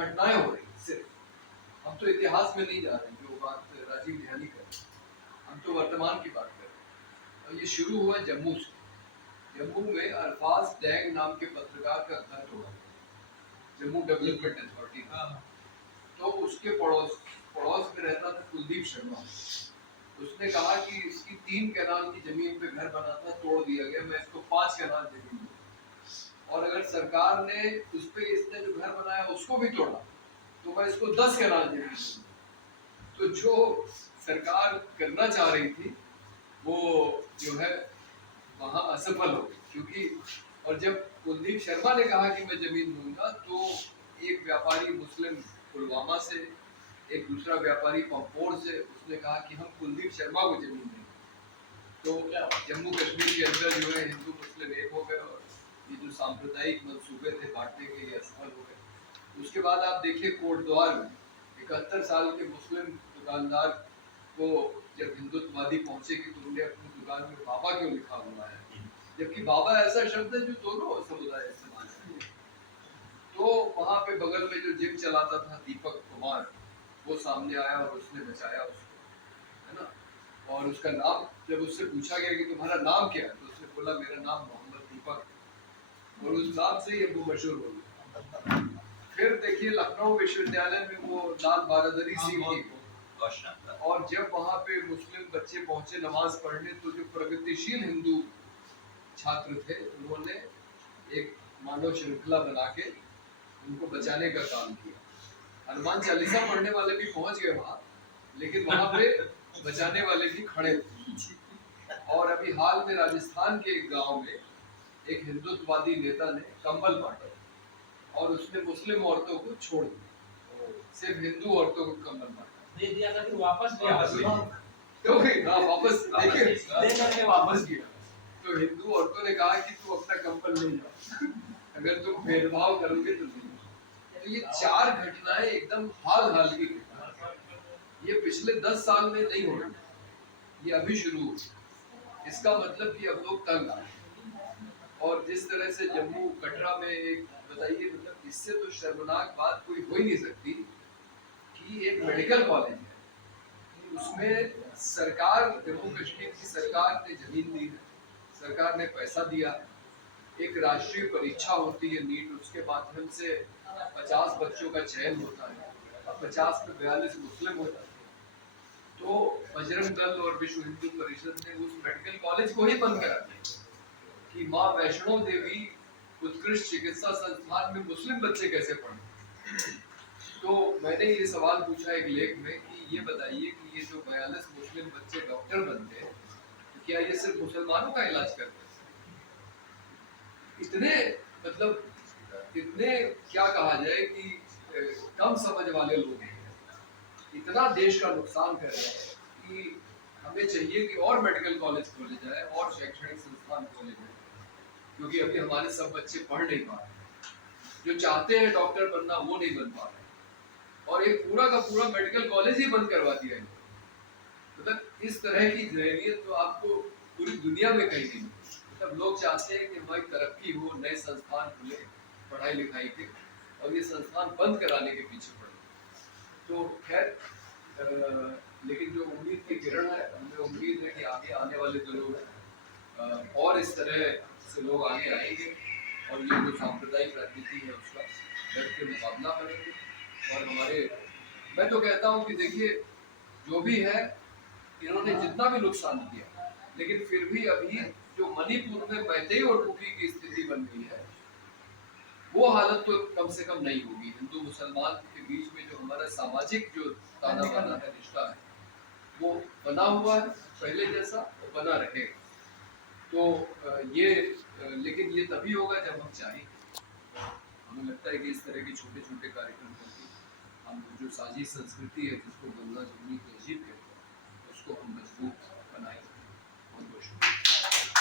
घटनाएं हो रही सिर्फ। हम तो इतिहास में नहीं जा रहे, जो बात राजीव ध्यानी कर रहे, हम तो वर्तमान की बात कर रहे हैं। और ये शुरू हुआ जम्मू से। जम्मू में अल्फाज डैंग नाम के पत्रकार का घर तोड़ा, जम्मू डेवलपमेंट अथॉरिटी का। तो उसके पड़ोस में रहता था कुलदीप शर्मा। उसने कहा कि इसकी 3 कनाल की जमीन पे घर बना था, तोड़ दिया गया, मैं इसको 5 कनाल जमीन दूं। और अगर सरकार ने उस पे इसने जो घर बनाया उसको भी तोड़ा तो मैं इसको 10 कनाल जमीन दूंगा। तो जो सरकार करना चाह रही थी वो जो है वहां असफल हो गई, क्योंकि और जब कुलदीप शर्मा ने कहा कि मैं जमीन दूंगा तो एक व्यापारी मुस्लिम पुलवामा से, एक दूसरा व्यापारी पंपोर से, उसने कहा कि हम कुलदीप शर्मा को जमीन देंगे। तो जम्मू कश्मीर के अंदर जो है हिंदू मुस्लिम एक हो गए और ये जो सांप्रदायिक मंसूबे थे बांटने के लिए असफल हो गए। उसके बाद आप देखिए कोटद्वार में 71 साल के मुस्लिम दुकानदार को जब हिंदुत्ववादी पहुंचे कि तुमने अपनी दुकान में बाबा क्यों लिखा हुआ है, जबकि बाबा ऐसा शब्द है जो दोनों समुदाय इस्तेमाल करते हैं। तो वहां पे बगल में जो जिम चलाता था दीपक कुमार, वो सामने आया और उसने बचाया उसको, है ना। और उसका नाम जब उससे पूछा गया कि तुम्हारा नाम क्या है, तो उसने बोला मेरा नाम मोहम्मद दीपक, और उस नाम से ही वो मशहूर हो गया। फिर देखिए लखनऊ विश्वविद्यालय में वो लाल बारादरी सीट की, और जब वहां पे मुस्लिम बच्चे पहुंचे नमाज पढ़ने तो जो प्रगतिशील हिंदू छात्र थे उन्होंने एक मानव श्रृंखला बना के उनको बचाने का काम किया। हनुमान चालीसा पढ़ने वाले भी पहुंच गए वहां, लेकिन वहां पे बचाने वाले भी खड़े थे। और अभी हाल में राजस्थान के एक गांव में एक हिंदुत्ववादी नेता ने कंबल बांटे और उसने मुस्लिम औरतों को छोड़ दिया, सिर्फ हिंदू औरतों को कंबल बांटा दे दिया था, फिर वापस लिया। तो हाँ वापस देखिए वापस किया। तो हिंदू औरतों ने कहा कि तू अपना कंबल ले जाओ, अगर तुम भेदभाव करोगे तो नहीं। तो ये 4 घटनाएं एकदम हाल की घटना, ये पिछले 10 साल में नहीं हो रही, ये अभी शुरू हुई। इसका मतलब कि अब लोग तंग आ रहे। और जिस तरह से जम्मू कटरा में एक बताइए, मतलब इससे तो शर्मनाक बात कोई हो ही नहीं सकती कि एक मेडिकल कॉलेज है, उसमें सरकार, जम्मू कश्मीर की सरकार ने जमीन दी है, सरकार ने पैसा दिया है, एक राष्ट्रीय परीक्षा होती है नीट, उसके माध्यम से 50 बच्चों का चयन होता है और 50 में 42 मुस्लिम हो जाते हैं। तो बजरंग दल और विश्व हिंदू परिषद ने उस मेडिकल कॉलेज को ही बंद करा दिया कि माँ वैष्णो देवी उत्कृष्ट चिकित्सा संस्थान में मुस्लिम बच्चे कैसे पढ़े। तो मैंने ये सवाल पूछा एक लेख में कि ये बताइए कि ये जो 42 मुस्लिम बच्चे डॉक्टर बनते हैं, तो क्या ये सिर्फ मुसलमानों का इलाज करते हैं? इतने मतलब इतने क्या कहा जाए कि कम समझ वाले लोग हैं, इतना देश का नुकसान कर रहे हैं कि हमें चाहिए कि और मेडिकल कॉलेज खोले जाए और शैक्षणिक संस्थान खोले जाए, क्योंकि अभी हमारे सब बच्चे पढ़ नहीं पा रहे, जो चाहते हैं डॉक्टर बनना वो नहीं बन पा रहे, और एक पूरा का पूरा मेडिकल कॉलेज ही बंद करवा दिया है। मतलब इस तरह की जहनीत तो आपको पूरी दुनिया में कहीं नहीं। मतलब लोग चाहते हैं कि हमारी तरक्की हो, नए संस्थान खुले पढ़ाई लिखाई के, और ये संस्थान बंद कराने के पीछे पड़े। तो खैर लेकिन जो उम्मीद की किरण है, हमें उम्मीद है कि आगे आने वाले दिनों में और इस तरह से लोग आगे आएंगे और ये जो सांप्रदायिक राजनीति है उसका डट के मुकाबला करेंगे। और हमारे, मैं तो कहता हूँ कि देखिए जो भी है, इन्होंने जितना भी नुकसान किया, लेकिन फिर भी अभी जो मणिपुर में मैतेई और कुकी की स्थिति बन गई है, वो हालत तो कम से कम नहीं होगी। हिंदू मुसलमान के बीच में जो हमारा सामाजिक जो ताना बाना है, रिश्ता है, वो बना हुआ है पहले जैसा, वो बना रहेगा। तो ये लेकिन ये तभी होगा जब हम चाहें। हमें लगता है कि इस तरह के छोटे छोटे कार्यक्रम करके हम जो साझी संस्कृति है, जिसको गंगा जमुनी तहजीब कहते हैं, उसको हम मजबूत बनाएंगे। बहुत बहुत शुक्रिया।